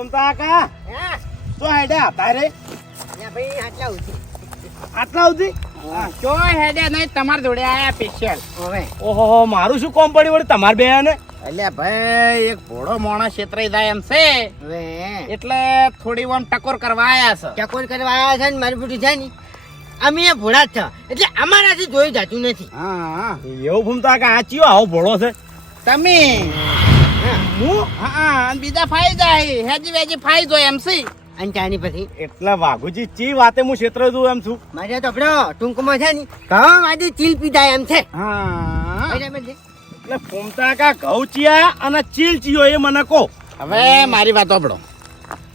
ઘૂમતા કા? હા. તો હેડ્યા તારે ભાઈ આટલા ઉઠી આટલા સુધી? ચો હેડે નહીં તમાર જોડે આયા સ્પેશિયલ હવે. ઓહો મારું શું કોમ પડ્યું વળી? તમારે બે ને એટલે ભાઈ એક ભોળો મોણા છેતરાઈ જાય એમ છે. એટલે થોડી વાર ટકોર કરવા આયા છે. ટકોર કરવા આયા છે ને મારી બુટી છે ને? અમે એ ભોળા જ છે એટલે અમારાથી જોઈ જાતું નથી. હા. એવું ભૂમતા કા આ ચિયો આવો ભોળો છે. તમે? હું? હા અને બીજા ફાઈ જાય. હેજી વેજી ફાઈ એમ છે અને ચાની પછી? એટલે વાઘુજી ચી વાતે હું ક્ષેત્ર છું એમ છું? મારે તો આપણો ટૂંકમાં છે ને ઘઉં આજે ચીલ પીધા એમ છે. હા. એટલે ઘૂમતા કા ઘઉં ચિયા અને ચીલ ચિયો એ મને કહો. હવે મારી વાત સાંભળો.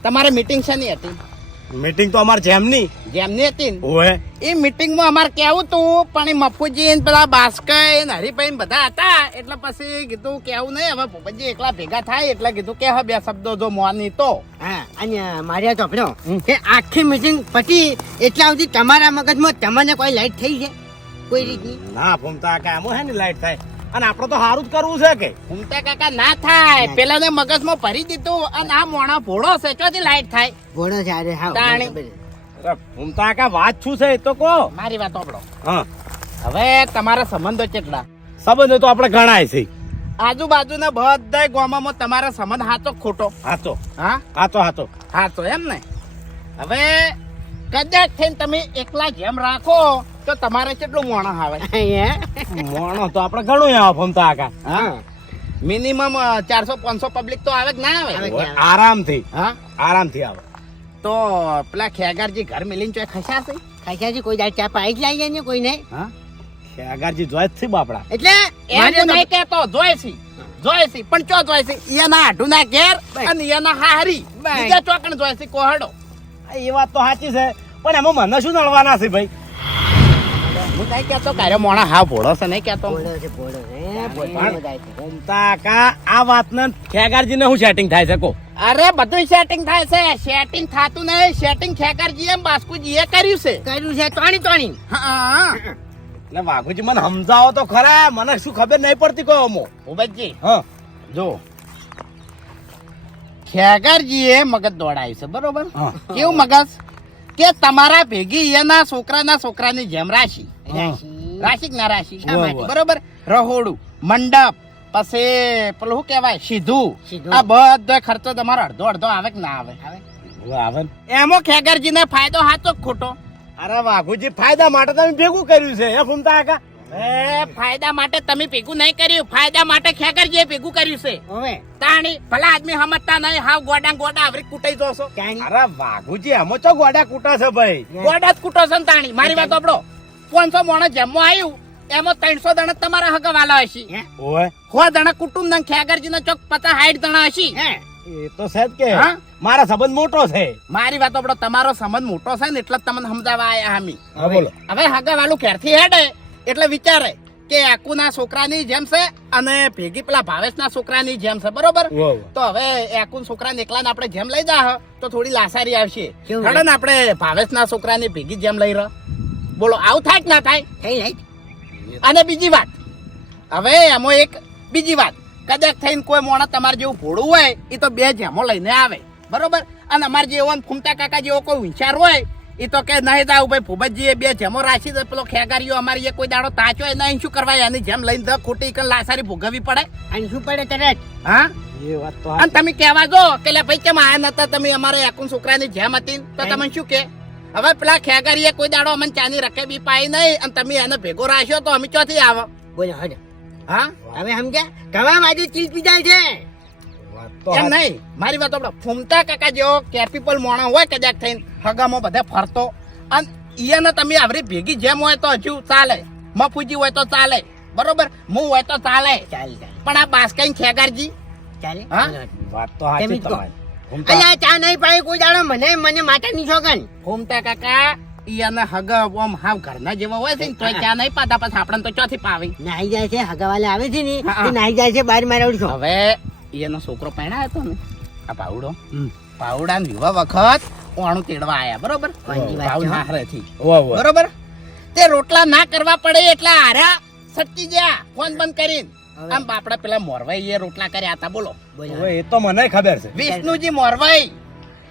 તમારે મીટિંગ છે નહીં હતી? મીટિંગ તો અમારે જેમની જેમની હતી ઓએ એ મીટિંગમાં અમારે કેવું તું? પણ એ મફુજી ને પેલા બાસ્કઈ ને હરિભાઈ ને બધા હતા. એટલે પછી કીધું કેવું નહીં હવે ભૂપતજી એકલા ભેગા થાય એટલે કીધું કે હવે બે શબ્દો જો મોની તો. હા અને મારે તો આપણો કે આખી મીટિંગ પછી એટલા સુધી તમારા મગજમાં તમને કોઈ લાઈટ થઈ છે? કોઈ રીતની? ના ભૂમતા કા આમ હે ને લાઈટ થાય? અને આપણે તો સારું જ કરવું છે કે? ઘૂમતા કાકા ના થાય. પેલા ને મગજમાં ભરી દીધું અને આ મોણા ભોળો છે. ચોથી લાઈટ થાય? ભોળો છે અરે હા તાણી. બરાબર. અરે વાત શું છે એ તો કહો. મારી વાત આપણો હા. હવે તમારા સંબંધો કેટલા? સંબંધો તો આપણે ગણાય છે. આજુબાજુના બધા ગામમાં તમારા સંબંધ હાચો ખોટો? હાચો. હા? હાચો હાચો. હાચો એમ ને? હવે કદાચ થઈને તમે એકલા જેમ રાખો તો તમારે કેટલું મોણો આવે? અહીંયા. મોણો તો આપણે ઘણું આવે તો કા હા. મિનિમમ ચારસો પાંચસો પબ્લિક તો આવે કે ના આવે. આરામથી. હા? આરામથી આવે. તો પેલા ખેગારજી ઘર મિલીને ચોય ખસાશે ખાઈસાજી કોઈ જાય ચા પાઈ જ લઈ જાય ને કોઈ નહીં હા? ખેગારજી જોય છે બાપડા. એટલે તો- નહીં કહેતો જોઈશી જોઈશી પણ ચો જોય છે? એના હાડુના ઘેર બસ. અને એના હારી. બીજા ચોકણ જોઈશી કોહડો. એ વાત તો સાચી છે. પણ એમાં મને શું નળવાના છે ભાઈ? હું નહીં કહેતો કારે મોણા હા ભોળો છે નહીં કહેતો. પોળો છે પોળો છે. પોળો પણ- બધા છે. ભમતા કા આ વાતને ખેગારજીને શું સેટિંગ થાય છે કો અરે બધું સેટિંગ થાય છે. સેટિંગ થાતું નહીં. સેટિંગ ખેકરજી એમ બાસ્કુજી એ કર્યું છે. કર્યું છે તોણી તોણી. હા. એટલે વાઘુજી મને સમજાવો તો ખરા. મને શું ખબર નહીં પડતી કહો અમો. ભૂપતજી હા જો. ખેગરજી એ મગજ દોડાયું છે બરોબર? કેવું મગજ? કે તમારા ભેગી એના છોકરાના છોકરાની જેમ રાશિ રાશિ. રાશિ ના રાશિ. બરોબર? રહોડું મંડપ પછી પેલું શું કહેવાય? સીધું. આ બધો ખર્ચો તમારો અડધો અડધો આવે કે ના આવે? આવે? એમો ખેગરજી ને. ફાયદો સાચો કે ખોટો? અરે વાઘુજી ફાયદા માટે તમે ભેગું કર્યું છે હે ભમતા કા એ ફાયદા માટે તમે ભેગું નહીં કર્યું. ફાયદા માટે ખેગરજીએ ભેગું કર્યું છે. હવે? તાણી ભલા આદમી સમજતા નહીં. હાવ ગોડા ગોડા આવરી કૂટાઈ જોશો. અરે વાઘુજી એમાં તો ગોડા કૂટા છે ભાઈ? ગોડા જ કૂટો છે તાણી. મારી વાત સાંભળો. પાંચસો મોણસ જમવા આવ્યું એમાં ત્રણસો દણા તમારા હગા વાલા હશે. સો દણા કુટુંબ ને ખેગરજી ના ચોક પચાસ સાઠ દણા હશે. એ તો છે કે? મારા સંબંધ મોટો છે. મારી વાતો સાંભળો તમારો સંબંધ મોટો છે ને એટલે તમને સમજાવવા આયા હમી. હા બોલો. હવે હગા વાલું ક્યારથી હેડે એટલે વિચારે કે એકુના છોકરાની જેમ છે અને ભેગી પેલા ભાવેશના છોકરાની જેમ છે બરોબર. તો હવે એકુન છોકરાને એકલાને આપણે જેમ લઈ જા તો થોડી લાસારી આવશે. ને આપણે ભાવેશના છોકરાની ભેગી જેમ લઈ રહ બોલો આવું થાય કે ના થાય? થઈ જાય. અને બીજી વાત હવે એમાં એક બીજી વાત કદાચ થઈને કોઈ મોણા તમારે જેવું ભોળું હોય એ તો બે જેમો લઈને આવે બરોબર? અને અમારે જેવો ફૂમતા કાકા જેવો કોઈ વિચાર હોય એ તો કે નહીં થાય ભાઈ ભૂપતજી બે જેમો રાખી દે પેલો ખેગારીઓ અમારી કોઈ દાડો તાચો હોય અહીં શું કરવા એની જેમ લઈને દ ખોટી કે લાસારી ભોગવવી પડે? અને શું પડે તરત હા? એ વાત તો અને તમે કહેવા જો કે ભાઈ કેમ આ નતા? તમે અમારે એકુન છોકરાની જેમ હતી તો તમે શું કે? હવે પેલા ખેગારીએ કોઈ દાડો અમને ચાની રકેબી પાઈ નહીં અને તમે એને ભેગો રાખ્યો તો અમે ચોથી આવો. બોલો હડો હા? હવે સમજ્યા કવા માજુ ચીલ પીધા છે. એમ નહીં મારી વાત આપણે ફૂમતા કાકા જેવો કેપિપલ મોણા હોય કદાચ થઈને હગામાં બધે ફરતો. અને એને તમે આવરી ભેગી જેમ હોય તો હજુ ચાલે. મફુજી હોય તો ચાલે. બરોબર? હું હોય તો ચાલે. પણ આ બાસ્કાઈ ખેગારજી? ચાલે. હા? વાત તો કહો. તમારી. અલ્યા ચા નહીં પાઈ કોઈ દાડો મને મને માતાની છોકન ફૂમતા કાકા ઈયાને હગવ ઓમ હાવ ઘરના જેવા હોય છે ને તોય ચા નહીં પાતા પછી આપણને તો ચોથી પાવી. નાહી જાય છે હગવાલે આવે છે ને તે જાય છે બહાર મારા ઉડશો હવે ઈયાનો છોકરો પહેણા હતો ને આ પાવડો. પાવડા પાવડા વિવાહ વખત ઓણું તેડવા આયા બરોબર? વાંજી વાત ભાવ છે, હો. નાહરેથી વાહ, વાહ. બરોબર? તે રોટલા ના કરવા પડે એટલે હારા સટકી ગયા ફોન બંધ કરીને. આમ બાપડા પેલા મોરવાઈ એ રોટલા કર્યા હતા બોલો. એ તો મને ખબર છે. વિષ્ણુજી મોરવાઈ.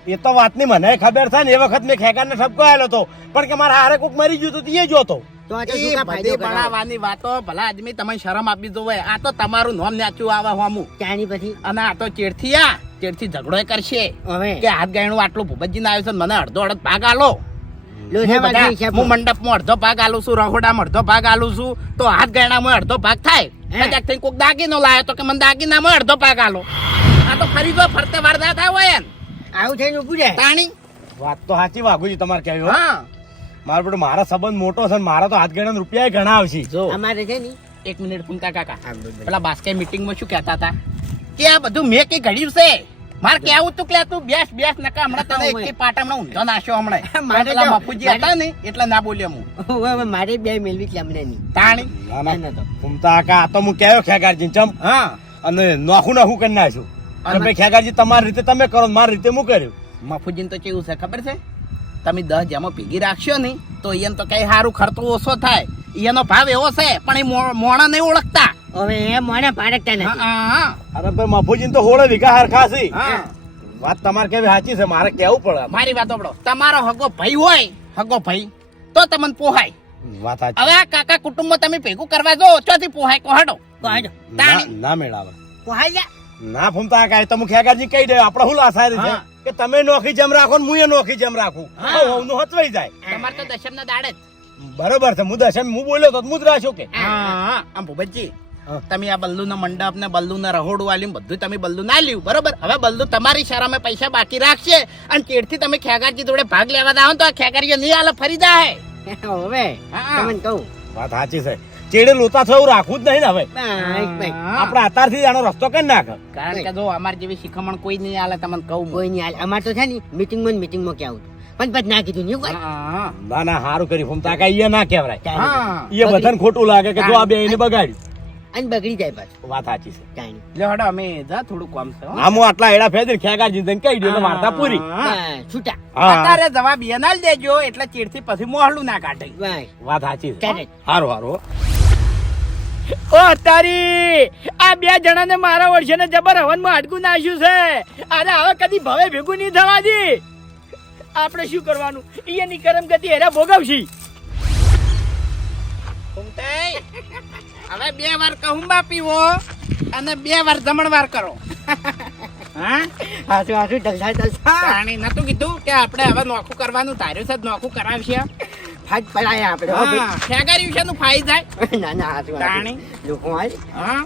એ તો વાતની મને ખબર છે ને એ વખત મેં ખેગારને ઠપકો આવેલો હતો. પણ કે મારા હારે કોક મરી ગયું હતું એ જોતો? બનાવવાની વાતો ભલા આદમી તમે શરમ આપી દો આ તો તમારું નામ નાચું આવે હોમું. ચાની પછી? અને આ તો ચેડથી આ ચેડથી ઝઘડો કરશે. હવે? કે હાથ ગાયણું આટલું ભૂપતજી આવ્યો છે મને અડધો અડધ ભાગ આલો. હું મંડપમાં અડધો ભાગ આલું છું રહોડામાં અડધો ભાગ આલું છું. તો હાથ ગાયણામાં અડધો ભાગ થાય. કદાચ થઈને કોક દાગીનો લાયો તો કે મને દાગીનામાં અડધો પાક આલો. આ તો ફરી તો ફરતે વારદા થાય હોય ને આવું થઈને ઊભું જાય તાણી? વાત તો સાચી વાઘુજી તમારે કહેવું હા. મારો બેટો મારા સંબંધ મોટો છે ને મારા તો હાથ ગણા રૂપિયા ઘણા આવશે. જો. અમારે છે ને એક મિનિટ પૂનતા કાકા. પેલા બાસ્કે મીટિંગમાં શું કહેતા હતા? કે આ બધું મેં કઈ ઘડ્યું છે? મારે કેવું તું કે તું બેસ બેસ નકા હમણાં તને. એક પાટામાં ઊંધો નાખ્યો હમણાં. મારે બાપુજી હતા ને એટલે ના બોલ્યો હું. હવે હવે મારે બે મેલવી કે હમણાં ની. તાણી. ના ના, ના ના તો. ઘૂમતા આ તો હું કહેયો ખેગારજી ચમ. હા. અને નોખું નોખું કરી નાખ્યું. અને ભાઈ ખેગારજી તમારી રીતે તમે કરો મારી રીતે હું કર્યું. મફુજીને તો કેવું છે ખબર છે? તમે દસ જેમાં ભેગી રાખશો ને તો એને તો કઈ સારું ખર્ચો ઓછો થાય. એનો ભાવ એવો છે પણ એ મોણા નહીં ઓળખતા. હવે એ મને પાડકતા હા, નથી. હા, હા. અરે ભાઈ મફુજી તો હોળે વીઘા હરખા છે. વાત તમારે કેવી સાચી છે? મારે કેવું પડે મારી વાત સાંભળો. તમારો હગો ભાઈ હોય હગો ભાઈ તો તમને પોહાય. વાત સાચી. હવે આ કાકા કુટુંબમાં તમે ભેગું કરવા જો ચોથી પોહાય કોહાડો. ના મેળાવે. કોહાઈ જા ના ફૂમતા કાંઈ. તો હું કહી દે આપણે શું લાસારી છે? કે તમે નોખી જેમ રાખો ને હું એ નોખી જેમ રાખું. હા. હચવાઈ જાય. તમારે તો દશમ ના દાડે બરોબર છે. હું દશમ હું બોલ્યો તો હું જ રાખ્યો કે? હા આમ ભૂપતજી હા. તમે આ બલ્લુ ના મંડપ ને બલ્લુ ના રહોડું આલ્યું બધું તમે બલ્લુ ના લ્યું બરોબર? હવે બલ્લુ તમારી શરમે પૈસા બાકી રાખશે અને ચેડથી તમે ખેગારજી જોડે ભાગ લેવા દાવ તો આ ખેગારીઓ નહીં આલે ફરી જાય હવે. તમને કહું. વાત સાચી છે. ચેડે લોતા થયું રાખવું જ નહીં ને હવે. આપણે અત્યારથી જ આનો રસ્તો કરી નાખ. કારણ કે જો અમાર જેવી શિખામણ કોઈ નહીં આલે તમને કહું કોઈ નહીં હાલ. અમાર તો છે ને મીટિંગમાં મીટિંગમાં ક્યાં આવું પણ બધ ના કીધું નહીં હા, ના ના સારું કરી ફૂમતા કાંઈ એ ના કહેવાય. એ બધાને ખોટું લાગે કે જો આ બે એને બગાડ્યું. અને બગડી જાય પાછું વાત સાચી છે. ચાલી લે હડા અમે જા થોડું કામ છે હો. આમ હું આટલા એડા ફેદી ખેગારજી કહી દઉં એટલે વાર્તા પૂરી. છૂટા. અત્યારે જવાબ એ દેજો એટલે ચીડથી પછી મોહલું ના કાઢે. વાત સાચી છે. હારો સારું ઓ તારી આ બે જણાને મારા વર્ષે ને જબર હવનમાં હાડકું નાખ્યું છે. અરે હવે કદી ભવે ભેગું નહીં થવા દે આપણે શું કરવાનું? એની કરમ ગતિ હેરા ભોગવશી. હવે બે વાર કહુંબા પીવો અને બે વાર જમણવાર કરો. હા? હાસુ હાસુ ઢલસા ઢલસા પાણી નતું કીધું કે આપણે હવે નોખું કરવાનું તાર્યું છે નોખું કરાવશે. ફાજ પડાય આપણે ફેગાર્યું છે નું ફાઈ જાય. ના ના હાસુ પાણી લોકો હા.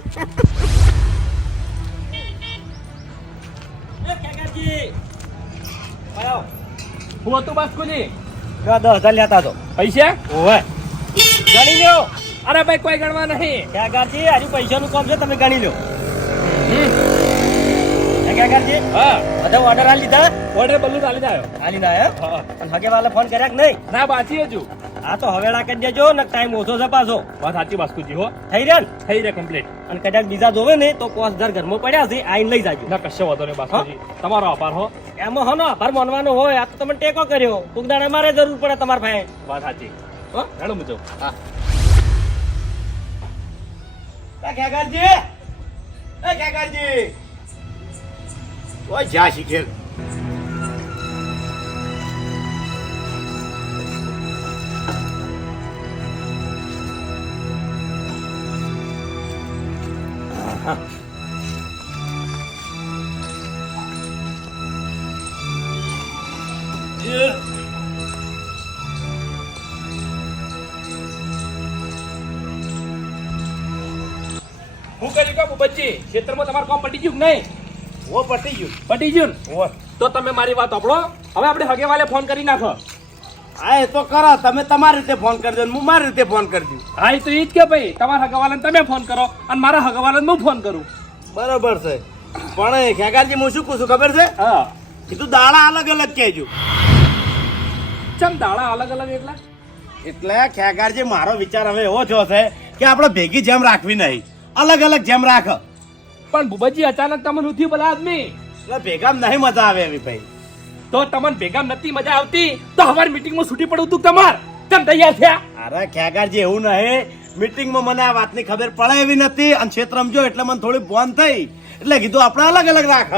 હું હતું બાસ્કુજી દસ હજાર લેતા તો. પૈસા? ઓવે. ગણી લ્યો. અરે ભાઈ કોઈ ગણવા નહીં. ખેગારજી હજુ પૈસાનું કામ છે તમે ગણી લો. ખેગારજી હા બધા ઓર્ડર આ લીધા? ઓર્ડર બલ્લુ ચાલી જાય આ લીધા હે. હા અને હગે વાલે ફોન કર્યા કે નહીં? ના બાકી હજુ. આ તો હવેડા કરી દેજો ને ટાઈમ ઓછો છે પાછો. વાત સાચી બાસ્કુજી હો. થઈ રહ્યા ને? થઈ જાય કમ્પ્લીટ અને કદાચ બીજા જોવે ને તો પાંચ હજાર ઘરમાં પડ્યા છે આઈને લઈ જાજો. ના કશો વાંધો નહીં બાસ્કુજી. તમારો આભાર હો. એમાં હો આભાર માનવાનો હોય આ તો તમે ટેકો કર્યો. કોક દાડે મારે જરૂર પડે તમારા ભાઈ વાત સાચી. હો? હેડો મુજો. ખેગારજી! એ ખેગારજી! ઓય જા શીખેલ. હું કરી કહું બચ્ચી ક્ષેત્રમાં તમારું કામ પટી ગયું નહીં? ઓ પટી ગયું. પટી ગયું ને? ઓ. તો તમે મારી વાત સાંભળો. હવે આપણે હગેવાલે ફોન કરી નાખો. હા એ તો કરો. તમે તમારી રીતે ફોન કરજો હું મારી રીતે ફોન કરજો. હા એ તો એ જ કે ભાઈ તમારા હગાવાલાને તમે ફોન કરો અને મારા હગાવાલાને હું ફોન કરું. બરોબર છે. પણ ખેગારજી હું શું કહું છું ખબર છે? હા. કીધું દાડા અલગ અલગ કહેજો. ચમ દાડા અલગ અલગ એટલા? એટલે ખેગારજી મારો વિચાર હવે એવો થયો છે કે આપણે ભેગી જેમ રાખવી નહીં. અલગ અલગ જેમ રાખ. પણ ભૂપતજી અચાનક તમને ઉઠ્યું પેલા આદમી? ભેગા નહીં મજા આવે એવી ભાઈ. તો તમને ભેગા નથી મજા આવતી? તો હવાર મીટિંગમાં છૂટી પડું તું તમાર. કેમ તૈયાર થયા? અરે ખેગારજી એવું નહીં. મીટિંગમાં મને આ વાતની ખબર પડે એવી નથી. અને ક્ષેત્રમ જો એટલે મને થોડી બોન થઈ. એટલે કીધું આપણે અલગ અલગ રાખ.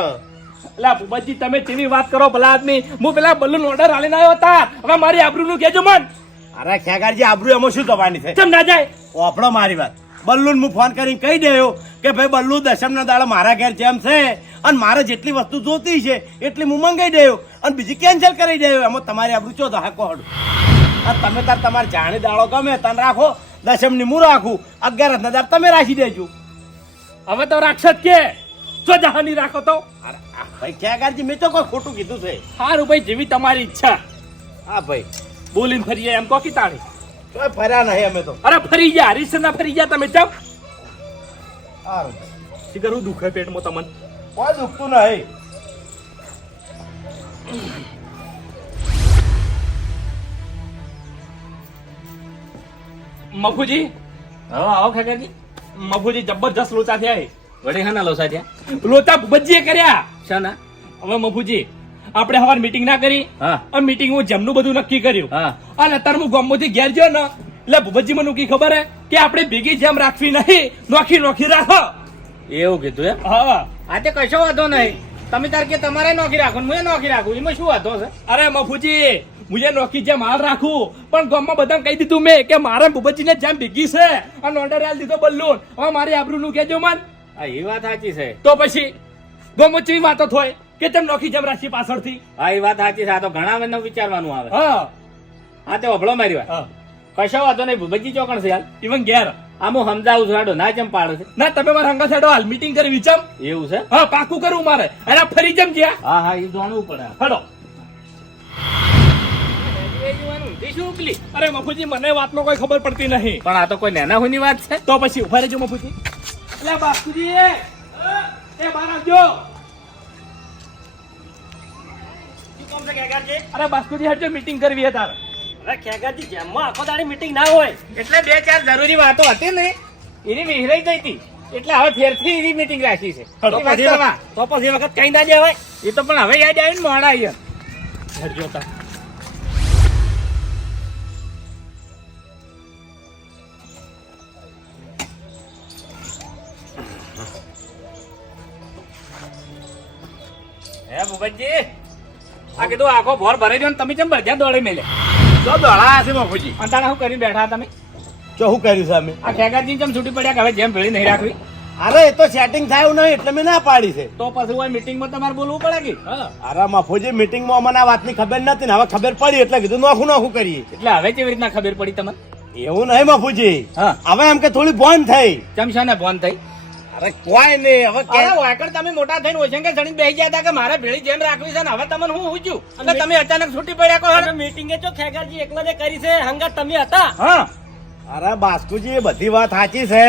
એટલે ભૂપતજી તમે જેવી વાત કરો ભલા આદમી હું પેલા બલૂન ઓર્ડર આલીને આવ્યો હતા. હવે મારી આબરૂનું કહેજો મન. અરે ખેગારજી આબરૂ એમાં શું થવાની છે? કેમ ના જાય? આપણો મારી વાત. બલ્લુન હું ફોન કરીને કહી દેયો કે ભાઈ બલ્લુ દશમના દાડા મારા ઘેર જેમ છે અને મારે જેટલી વસ્તુ જોતી છે એટલી હું મંગાઈ દેયો અને બીજી કેન્સલ કરી દેયો. એમાં તમારી આબરૂ ચો હાકો હડું? અને તમે તાર તમારે જાણી દાડો ગમે તને રાખો દશમની હું રાખું. અગિયાર હજાર તમે રાખી દેજો. હવે તો રાક્ષસ કે? જો જહાની રાખો તો? અરે આ ભાઈ ખેગારજી મેં તો કોઈ ખોટું કીધું છે. સારું ભાઈ જેવી તમારી ઈચ્છા. હા ભાઈ. બોલીને ફરીએ એમ તાણી તોય ફર્યા નહીં અમે તો. અરે ફરી ગયા હરીશ ના ફરી ગયા તમે ચમ શિકર હું દુખે પેટમાં તમને. કોઈ દુખતું નહીં. મફુજી? હવે આવો ખેકાજી મફુજી જબરજસ્ત લોચા થયા વડે ખાના હાના લોસા થયા? લોચા ભજીએ કર્યા. શાના? હવે મફુજી આપણે હવાર મીટિંગ ના કરી હા. આ મીટિંગ હું જમનું બધું નક્કી કર્યું. હા. અને અત્યારે હું ગામમાંથી ઘેર ગયો ને એટલે ભૂપતજી મને કી ખબર હે કે આપણે ભેગી જેમ રાખવી નહીં નોખી નોખી રાખો. એવું કીધું એમ? હા. આ તે કશો વાંધો નહીં. તમે તાર કે તમારે નોખી રાખો હું નોખી રાખું એમાં શું વાંધો છે? અરે મફુજી મુજે નોખી જેમ હાલ રાખું પણ ગામમાં બધાને કહી દીધું મેં કે મારા ભૂપતજીને જેમ ભેગી છે અને ઓર્ડર હાલ દીધો બલ્લુન. હવે મારી આબરૂનું કહેજો મન. હા એ વાત સાચી છે. તો પછી ગામમાં ચી વાતો થોય? કે તેમ નોખી જેમ રાખી પાછળથી? હા એ વાત સાચી છે. આ તો ઘણા મને વિચારવાનું આવે. હા. હા તે અભળો મારી વાત. કશો વાંધો નહીં ભૂપતજી ચોકણ છે હાલ. ઇવન ઘેર. આમ હું સમજાવું છું હાડો. ના જેમ પાડો છે. ના તમે મારા હંગા છેડો હાલ મીટિંગ કરી વિચમ એવું છે? હા પાકું કરવું મારે. અરે ફરી જેમ જ્યાં હા હા એ જાણવું પડે. હડો. અરે મફુજી મને વાતનો કોઈ ખબર પડતી નહીં. પણ આ તો કોઈ નેના હોની વાત છે? તો પછી ઊભા રહેજો મફુજી. એટલે બાપુજી એ. એ બહાર આવજો. અરે બાસ્કુજી હટજો મીટિંગ કરવી છે તારે. અરે ખેગાજી જેમમાં આખો દાડી મીટિંગ ના હોય. એટલે બે ચાર જરૂરી વાતો હતી ને એની વિહરાઈ ગઈ હતી. એટલે હવે ફેરથી એની મીટિંગ રાખી છે. હલો, એ તો પછી વખત કઈ ના જવાય એ તો પણ હવે યાદ આવીને મોડા અહીંયા હટજો તાર હે ભૂપતજી? આ કીધું આખો ભોર ભરાઈ ગયો ને તમે કેમ બધા દોડે મેલે? તો દોડા છે બાપુજી. અંતાણા શું કરીને બેઠા તમે? જો શું કર્યું છે અમે? આ ખેગાજી કેમ છૂટી પડ્યા કે હવે જેમ ભેળી નહીં રાખવી? અરે એ તો સેટિંગ થયું નહીં એટલે મેં ના પાડી છે. તો પછી હોય મીટિંગમાં તમારે બોલવું પડે કે? અરે મફુજી મીટિંગમાં મને આ વાતની ખબર નથી ને હવે ખબર પડી એટલે કીધું નોખું નોખું કરીએ. એટલે હવે કેવી રીતના ખબર પડી તમને? એવું નહીં મફુજી હા. હવે એમ કે થોડી બોન થઈ. ચમશાને બોન થઈ? અરે કોઈ નહીં હવે કે વાકડ તમે મોટા થઈને ઓછંગે ચડીને બેસી ગયા હતા કે મારે ભેળી જેમ રાખવી છે ને હવે તમને હું પૂછ્યું એટલે તમે અચાનક છૂટી પડ્યા કહો. મીટિંગે જો ખેગાજી એકલા જે કરી છે હંગાત તમે હતા? હા. અરે બાસ્કુજી એ બધી વાત સાચી છે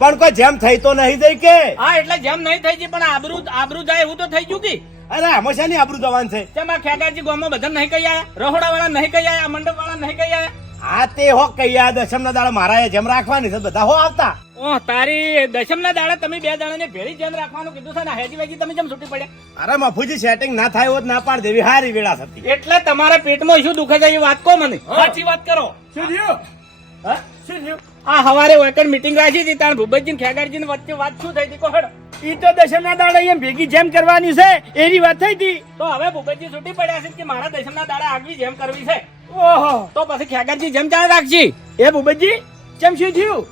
પણ કોઈ જેમ થઈ તો નહીં થઈ કે? હા એટલે જેમ નહીં થઈ ગઈ પણ આબરૂ આબરૂ જાય એવું તો થઈ ગયું કે? અરે આમાં ની આબરૂ જવાન છે? આ ખેગાજી ગામમાં બધા નહીં કહી આયા રહોડા વાળા નહીં કહી આયા મંડપ વાળા નહીં કહી આયા આ તે હો કૈયા દશમ ના દાડા મારા એ જેમ રાખવાની છે બધા હો આવતા. ઓહ તારી દશમ ના દાડા તમે બે દાડાને ભેળી જેમ રાખવાનું કીધું છે ને હેજી વેજી તમે જેમ છૂટી પડ્યા? અરે મફુજી સેટિંગ ના થાય હોત ના પાડ દેવી હારી વેળા થતી. એટલે તમારા પેટમાં શું દુખે છે એ વાત કહો મને. સાચી વાત કરો. શું થયું? હા? શું થયું? આ હવારે વૈકણ મીટિંગ રાખી હતી તાર ભૂપતજી ખેગારજી વચ્ચે વાત શું થઈ હતી કહો ઈ તો દશમના દાડા એમ ભેગી જેમ કરવાની છે એની વાત થઈ હતી. તો હવે ભૂપતજી છૂટી પડ્યા છે કે મારા દશમના દાડા આગવી જેમ કરવી છે? ઓહો તો પછી ખેગરજી જેમ ચાલ રાખજી. એ ભૂપતજી કેમ શું થયું?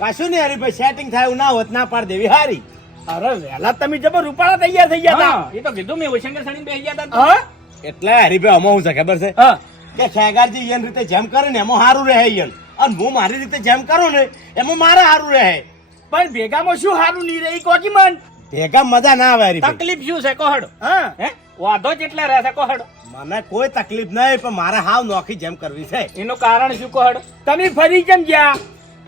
કશું નહીં હરીભાઈ સેટિંગ થાય ના હોત ના પાડ દેવી હારી. અરે વેલા તમે જબર રૂપાળા તૈયાર થઈ ગયા હતા. એ તો કીધું મેં ઓશંકર સણી બે ગયા હતા. એટલે હરીભાઈ આમાં હું છે ખબર છે? કે ખેગારજી એની રીતે જેમ કરે ને એમાં સારું રહે એન અને હું મારી રીતે જેમ કરું ને એમાં મારે સારું રહે. પણ ભેગામાં શું સારું નહીં રહે કોકી મન ભેગા મજા ના આવે તકલીફ શું છે કોહડો હા. હે? વાંધો જેટલા રહેશે કોહડો. મને કોઈ તકલીફ નહીં પણ મારે હાવ નોખી જેમ કરવી છે. એનું કારણ શું કોહડો? તમે ફરી કેમ ગયા?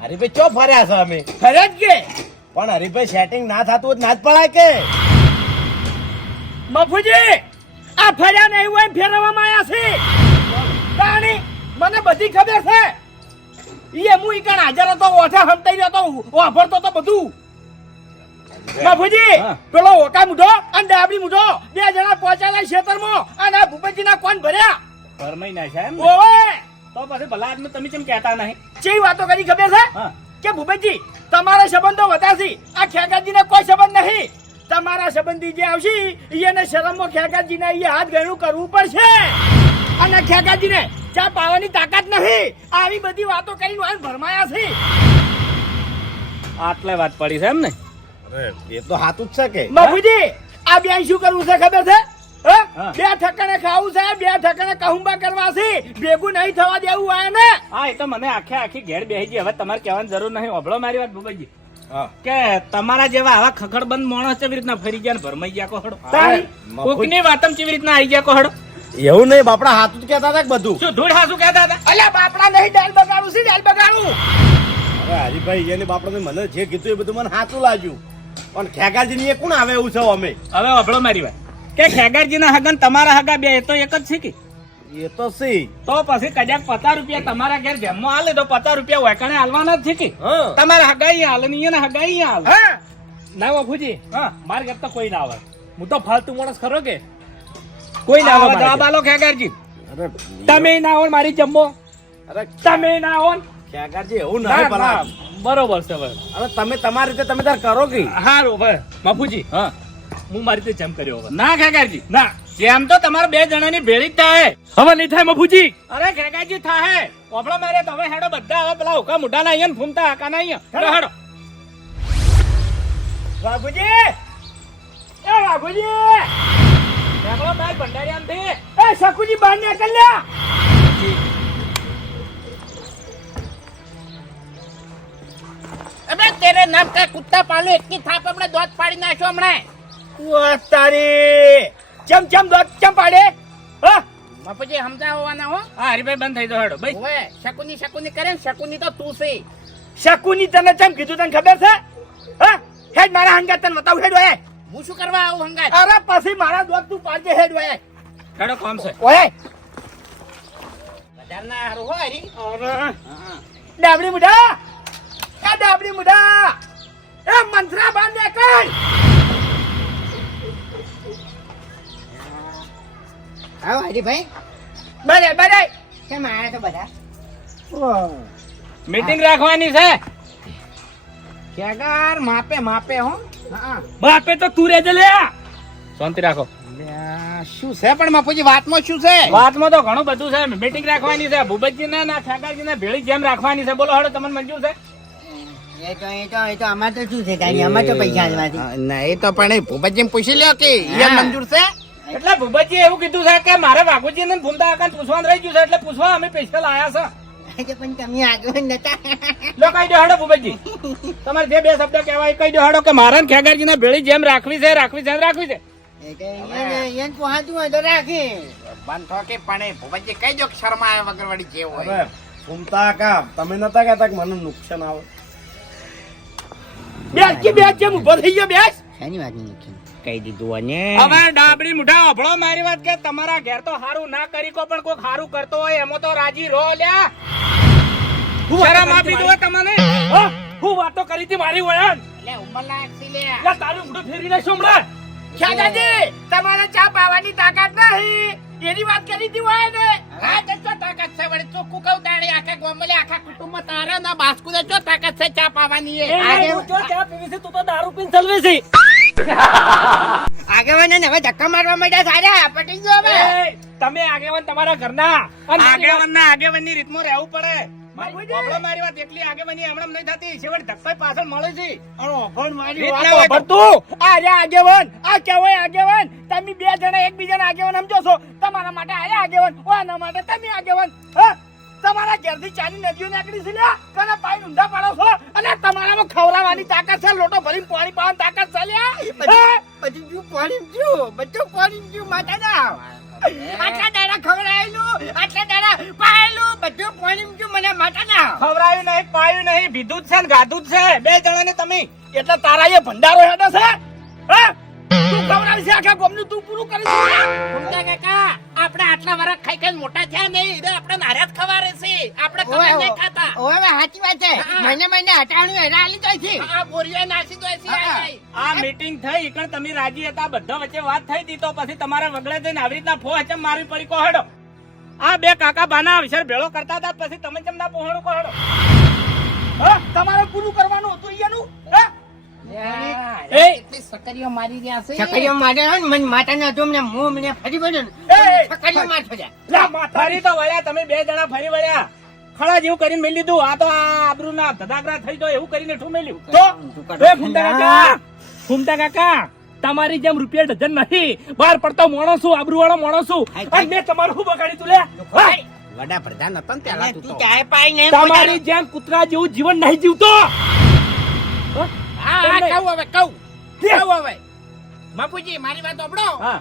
હરીભાઈ ચો ફર્યા છો અમે? ફરે જ કે? પણ હરીભાઈ સેટિંગ ના થતું હોય ના જ પડાય કે? મફુજી આ ફર્યા નહીં હોય એમ ફેરવવામાં આવ્યા છે? તાણી મને બધી ખબર છે. એ હું ઈ કણ હાજર હતો ઓઠે હંતાઈ રહ્યો તો વાપરતો તો બધું. બાપુજી પેલો ઓકા મુઢો અને ડાબડી મુઢો. બે જણા પહોંચાયેલા ખેતરમાં અને આ ભૂપતજીના કોણ ભર્યા? ઘર મહિના એમ ઓવે! તો પછી ભલા આદમી તમે કેમ કહેતા નહીં? ચેવી વાતો કરી ખબર છે? કે ભૂપતજી તમારા સંબંધો વધારશી. આ ખેગાજીને કોઈ સંબંધ નહીં. તમારા સંબંધી જે આવશે એને શરમમાં ખેગાજીને એ હાથ ગણું કરવું પડશે. અને ખેગાજીને ચા પાવાની તાકાત નહીં. આવી બધી વાતો કરીને ભરમાયા છે. આટલે વાત પડી છે એમ ને? એ તો હાથું જ છે કે. બાપુજી આ બેન શું કરવું છે ખબર છે. બે ઠકણે ખાવું છે બે ઠકણે કહુંબા કરવા છે. ભેગું નહીં થવા દેવું હોય ને હા એ તો મને આખે આખી ઘેર બેહી ગઈ. હવે તમારે કહેવાની જરૂર નહીં. ઓભળો મારી વાત ભૂપતજી કે તમારા જેવા આવા ખખડબંધ માણસ કેવી રીતના ફરી ગયા ને ભરમાઈ ગયા કોહડો. કોકની વાતમ કેવી રીતના આવી ગયા કોહડો? એવું નહીં બાપડા હાથું જ કહેતા હતા કે બધું. શું ધૂળ હાથું કહેતા હતા? અલ્યા બાપડા નહીં દાલ બગાડું છે દાલ બગાડું. હવે હરીભાઈ એને બાપડા મને જે કીધું એ બધું મને હાથું લાગ્યું. પણ ખેગારજી એ કોણ આવે એવું છે અમે? હવે અભળો મારી વાત. કે ખેગારજીના હગન તમારા હગા બે એ તો એક જ છે કે? એ તો સી તો પછી કદાચ પચાસ રૂપિયા તમારા ઘેર જેમમાં હાલે તો પચાસ રૂપિયા વેકણે હાલવાના જ છે કે? તમારા હગાઈ હાલે ને હગા હાલે. હા. ના બાપુજી હા. મારા ઘર તો કોઈ ના આવે. હું તો ફાલતુ માણસ ખરો કે? કોઈ ના આવે જવાબ આલો ખેગારજી. તમે ના આવો મારી જમવો અરે તમે ના આવો ને. એવું ના, ભલા બરોબર છે ભાઈ હવે તમે તમારી રીતે તમે તાર કરો કે? હારું ભાઈ બાપુજી હા. હું મારી રીતે જેમ કર્યો હવે. ના ખેગારજી. ના. જેમ તો તમારે બે જણાની ભેળી જ થાય. હવે નહીં થાય બાપુજી. અરે ખેગાજી થાય ઓફળો મારે તમે હેડો બધા હવે પેલા હુકા મુઢા ના અહીંયા ફૂમતા હાકા ના અહીંયા. હેડો હેડો. બાપુજી! એ બાપુજી! ભંડારી આમ થી. એ શકુજી બહાર નીકળ અબે તેરે નામ કા કુત્તા પાલો એટલી થાપ આપણે દોત પાડી નાખ્યો હમણાં. વાહ તારી. ચમ ચમ દોત ચમ પાડે? હા? બાપુજી સમજાવવાના હો. હા હરીભાઈ બંધ થઈ દો હેડો ભાઈ ઓવે શકુની શકુની કરે શકુની તો તું છે શકુની તને ચમ કીધું તને ખબર છે? હા? હેડ મારા હંગા તને બતાવ હેડ ઓય. હું શું કરવા આવું હંગાત? અરે પછી મારા દોત તું પાડજે હેડ ઓય. હેડો કોમ છે. ઓય. બજારના હારું હો હરી. અરે. ડાબડી મુઢા. એ ડાબડી મુઢા એ મંત્રા બાર નીકળ આવો હરીભાઈ બરે બરે કેમ આયા તો બધા? મીટિંગ રાખવાની છે? ક્યાગાર માપે માપે હો. હા. બાપે તો તું રેજે લે. શાંતિ રાખો. શું છે પણ બાપુજી વાતમાં શું છે? વાતમાં તો ઘણું બધું છે. મીટિંગ રાખવાની છે. ભૂપતજી ને ના ઠાકરજી ને ભેળી જેમ રાખવાની છે. બોલો હળો તમને મંજૂર છે? એ તો એ તો એ તો અમારે તો શું છે કાંઈ અમારે તો પૈસા હાલવાથી હા, નહીં તો પણ એ ભૂપતજીને પૂછી લ્યો કે ઈ મંજૂર છે? એટલે ભૂપતજી એવું કીધું છે કે મારે વાઘુજી ને ભૂમતા કાકા પૂછવાનું રહી ગયું છે એટલે પૂછવા અમે પૈસા આયા છે. પણ તમે આગળ નતા. લો કહી દો હેડો ભૂપતજી. તમારે જે બે શબ્દ કહેવાય કઈ કહી દો હેડો કે મારે ને ખેગારજી ને ભેળી જેમ રાખવી છે રાખવી છે રાખવી છે. તમે નતા કહેતા કે મને નુકસાન આવે? બેસ કે બેસ જેમ ઊભો થઈ ગયો બેસ. શાની વાત નથી કહી દીધું અને? હવે ડાબડી મુઠા અભળો મારી વાત કે તમારા ઘેર તો હારું ના કરી કો પણ કોક હારું કરતો હોય એમાં તો રાજી રો લ્યા. શરમ આપી દો તમને. હું વાતો કરી હતી મારી વળાન એટલે ઉંમર લાયક છે લે. લે તારું મોઢું ફેરી નાખશું હમણાં ખેગાજી તમારે ચા પાવાની તાકાત નહીં. એની વાત કરી હતી હોય ને હા તો ચો તાકાત છે? વળી ચોખ્ખું કહું તાણી આખા કુટુંબમાં તારા ના બાસ્કુ ચો તાકાત છે ચા પાવાની એ? તું જો ચા પીવી છે તું તો દારૂ પીને ચલવે છે. આગળ હવે ધક્કા મારવા માંડ્યા સારા પટી ગયો હવે. તમે આગેવાન તમારા ઘરના. આગેવાન ના આગેવાનની રીતમાં રહેવું પડે. મારી વાત એટલી આગેવાની હમણાં નહીં થતી. છેવટે ધક્કા પાછળ મળે છે. પણ મારી વાત ના હોય તો. સાંભળ તું. આ રહ્યા આગેવાન આ કહેવાય આગેવાન. તમે બે જણા એકબીજાના આગેવાન સમજો છો. તમારા માટે આયા આગેવાન ઓના માટે તમે આગેવાન. હા? તમારા ઘેરથી ચાની નદીઓ નીકળી છે લ્યા. કને પાણી ઊંધા પાડો છો. અને તમારામાં ખવડાવવાની તાકાત છે. લોટો ભરીને પાણી પાવાની તાકાત છે લ્યા? બધું શું પાણી શું બધું પાણી શું માતા ના આટલા દાડા ખવડાયેલું આટલા દાડા પાયેલું બધું પાણી મૂક્યું મને માતા ના. ખવડાયું નહીં પાયું નહીં ભીધું જ છે ને ગાધું જ છે. બે જણાને તમે એટલે તારા એ ભંડારો હેડે છે. હા? તું ખવડાવી છે આખા ગામનું તું પૂરું કરી છે કાકા આપણે આટલા વર્ષ ખાઈ ખાઈ મોટા થયા નહીં એટલે આપણે નાર્યા જ છે. આપણે ખબર નહીં ખાતા. ઓય હવે સાચી વાત છે. મહિને મહિને હટાણું એને આલી જાય છે. આ બોરીઓ નાસી જાય છે આ મીટિંગ થઈ એકણ તમે રાજી હતા બધા વચ્ચે વાત થઈ હતી તો પછી તમારા વગડે જઈને આવી રીતના ફો હચમ મારી પડી કોહડો આ બે કાકા બાના અવસર ભેળો કરતા હતા પછી તમે કેમ ના પહોળું કોહડો હા? તમારે પૂરું કરવાનું હતું એનું હા? એ સકરીઓ મારી રહ્યા છે. છકડીઓ મારે ને મને માતાને હતું મને મું મને ફરી વળ્યો ને એ! માર ફર્યા. ફરી તો વળ્યા તમે બે જણા ફરી વળ્યા. ખડા જેવું કરીને મેલી લીધું આ તો આ આબરૂ ના ધડાકડા થઈ જાય એવું કરીને ઠું મેલ્યું. તો એ ફૂમતા કાકા ફૂમતા કાકા તમારી જેમ રૂપિયા ડઝન નથી. બહાર પડતો માણસ છું આબરૂ વાળો માણસ છું અને મેં તમારું શું બગાડી તું લે? વડાપ્રધાન હતો ને પેલા તું પાઈ તમારી જેમ કૂતરા જેવું જીવન નહીં જીવતો. હા હા કહું હવે કહું. હવે. બાપુજી મારી વાત સાંભળો. હા.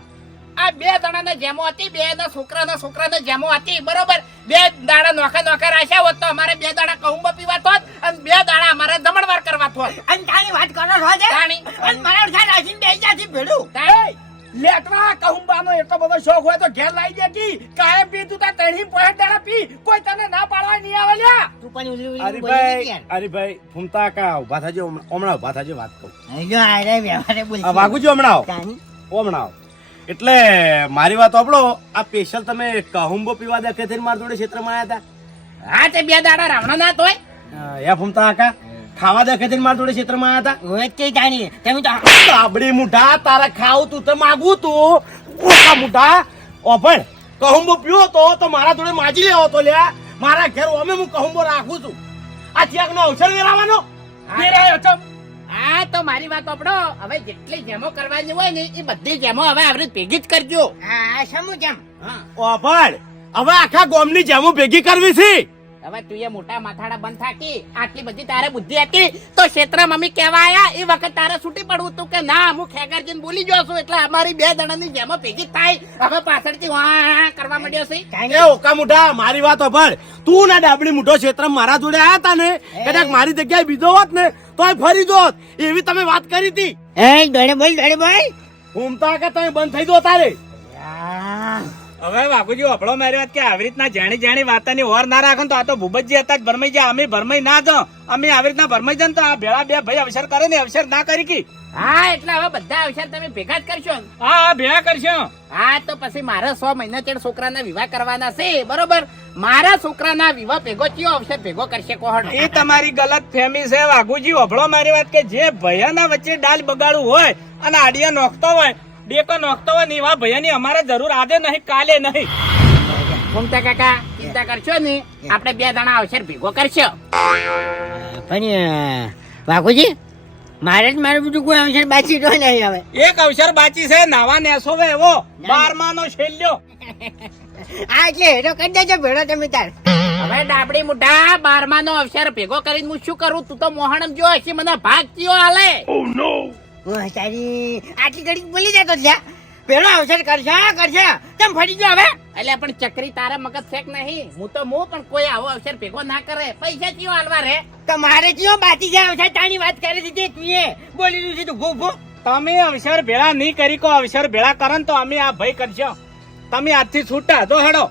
આ બે જણાને જેમો હતી બે ના છોકરાના છોકરાને જેમો હતી બરોબર? બે દાડા નોખા નોખા રાખ્યા હોત તો અમારે બે દાડા કહુંબા પીવા થોત અને બે દાડા અમારે દમણવાર કરવા થોત અને તારી વાત કરો છો અને મારા બેસી જાતી ભેડું. લેટવા કહુંબાનો એટલો બધો શોખ હોય તો ઘેર લાવી દે કી. કાયમ પી તું તાર તણી પોહેટ દાડા પી. કોઈ તને ના પાડવા નહીં આવે લ્યા. તું પણ ઉલી ઉલી બોલી હરીભાઈ અરે ભાઈ ફૂમતા કા ઊભા થાજો હમણાં ઊભા થાજો વાત કહું જો આ રે વ્યવહારે બોલતી. આ હમણાં? આવો તાણી. હમણાં. આવ એટલે મારી વાત સાંભળો આ સ્પેશિયલ તમે કહુંબો પીવા દેખે થઈને મારા જોડે ક્ષેત્રમાં આવ્યા હા તે બે દાડા રાવણા ના તોય. એ ફૂમતા કાકા ખાવા દેખે થઈને મારા જોડે ક્ષેત્રમાં આવ્યા હતા હોય જ તે તાણી. તમે તો આબડી મુઢા તારા ખાવ તું તો માગું તું. ઓકા મુઢા. ઓભણ કહુંબો પીવો તો તો મારા જોડે માજી લેવો તો લ્યા. મારા ઘેર અમે હું કહુંબો રાખું છું. આ ત્યાગ નો અવસર વેરાવાનો. વેરાય અચમ હા તો મારી વાત આપડો હવે જેટલી જેમો કરવાની હોય ને એ બધી જેમો હવે રીતે ભેગી જ કરજો. આ સમું કેમ ઓભણ હવે આખા ગોમની જેમો ભેગી કરવી છે. હવે તું એ મોટા માથાડા બંધ થાકી આટલી બધી તારે બુદ્ધિ હતી? તો ક્ષેત્ર મમ્મી કહેવા આયા એ વખત તારે છૂટી પડવું તું કે ના? હું ખેગારજીને બોલી ગયો છું એટલે અમારી બે જણાની જેમ ભેગી થાય. હવે પાછળથી હા કરવા માંડ્યો છે. એ ઓકા મોટા મારી વાત ભર. તું ના ડાબડી મોટો ક્ષેત્ર મારા જોડે આયા હતા ને કદાચ મારી જગ્યાએ બીજો હોત ને તોય ફરી જોત. એવી તમે વાત કરી હતી એ દોડે બોલ દોડે બોલ. ઘૂમતા કે તમે બંધ થઈ દો તારે? હવે બાપુજી અભળો મારી વાત કે આવી રીતના જાણી જાણી વાતાની ઓર ના રાખો તો આ તો ભૂપતજી હતા જ ભરમાઈ જાય અમે ભરમાઈ ના જો અમે આવી રીતના ભરમાઈ જાય તો આ ભેળા બે ભાઈ અવસર કરે ને અવસર ના કરી કી. હા એટલે હવે બધા અવસર તમે ભેગા જ કરશો. હા હા ભેગા કરશો. હા તો પછી મારા સો મહિના ચેડ છોકરાના વિવાહ કરવાના છે બરોબર? મારા છોકરાના વિવાહ ભેગો કયો અવસર ભેગો કરશે કોહડ એ તમારી ગલત ફેમી છે વાઘુજી અભળો મારી વાત કે જે ભયાના વચ્ચે ડાલ બગાડવું હોય અને આડિયા નોખતો હોય ડેકો નોખતો હોય ને એવા ભૈયાની અમારે જરૂર આજે નહીં કાલે નહીં. ઘૂમતા કાકા ચિંતા કરશો ને આપણે બે જણા અવસર ભેગો કરશો. પણ વાઘુજી મારે જ મારું બીજું કોઈ અવસર બાચી તો નહીં હવે. એક અવસર બાચી છે નાવા નેસો વે એવો. બારમા નો છેલ્યો. આ એટલે હેરો કરી દેજો ભેડો તમે તાર. હવે ડાબડી મુઢા બારમા નો અવસર ભેગો કરીને હું શું કરું? તું તો મોહણમ જો હશે મને ભાગ કયો હાલે? હું તારી આટલી ઘડી બોલી જતો લ્યા. પેલો અવસર કરશે કરશે. તેમ ફરી ગયો હવે? એટલે પણ ચક્રી તારા મગજ ફેક નહીં. હું તો હું પણ કોઈ આવો અવસર ભેગો ના કરે. પૈસા કયો હાલવા રે? તમારે કયો બાકી જાય અવસર? તાની વાત કરી દીધી તું બોલી રહ્યું છે તું ગો તમે અવસર ભેળા નહીં કરી કો અવસર ભેળા કરન તો અમે આ ભય કરશો. તમે આજથી છૂટા તો હેડો.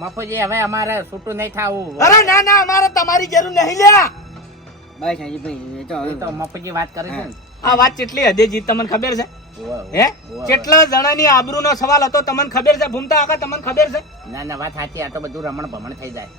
મફુજી હવે અમારે છૂટું નહીં થાવું. અરે ના ના અમારે તમારી જરૂર નહીં લેવા બસ હજી ભાઈ તો મફુજી વાત કરે છે ને. આ વાત કેટલી હદે જીત તમને ખબર છે? હે? કેટલા જણાની આબરૂનો સવાલ હતો તમને ખબર છે? ભૂમતા આકા તમને ખબર છે? ના ના વાત સાચી આ તો બધું રમણ ભમણ થઈ જાય.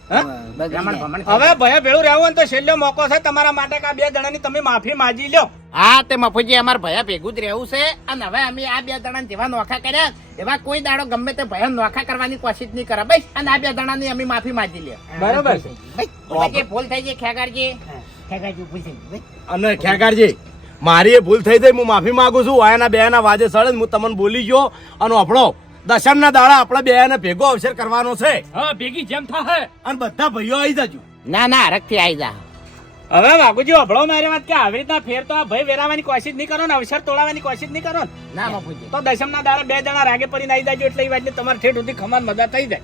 રમણ ભમણ હવે ભય ભેળું રહેવું તો છેલ્લો મોકો છે તમારા માટે કે આ બે જણાની તમે માફી માજી લ્યો. હા તે મફુજી અમાર ભયા ભેગું જ રહેવું છે. અને હવે અમે આ બે જણા જેવા નોખા કર્યા એવા કોઈ દાડો ગમે તે ભયા નોખા કરવાની કોશિશ નહીં કરે. ભાઈ અને આ બે જણાની અમે માફી માજી લે બરોબર છે. ભાઈ ભૂલ થઈ ગઈ ખેગારજી. ખેગારજી અને ખેગારજી મારી એ ભૂલ થઈ ગઈ હું માફી માંગુ છું. આયાના બેના વાજે સળે હું તમને બોલી ગયો અને આપણો દશમના દાડા આપણે બેને ભેગો અવસર કરવાનો છે. હા ભેગી જેમ થાય અને બધા ભાઈઓ આવી જજો. ના ના હરખથી આવી જા. હવે બાપુજી અભળો મારી વાત કે આવી રીતના ફેર તો આ ભાઈ વેરાવાની કોશિશ નહીં કરો ને અવસર તોડાવવાની કોશિશ નહીં કરો ને? ના બાપુજી. તો દશમના દાડા બે જણા રાગે પડીને આવી જાજો એટલે એ વાતની તમારે ઠેઠ સુધી ખમાન મજા થઈ જાય.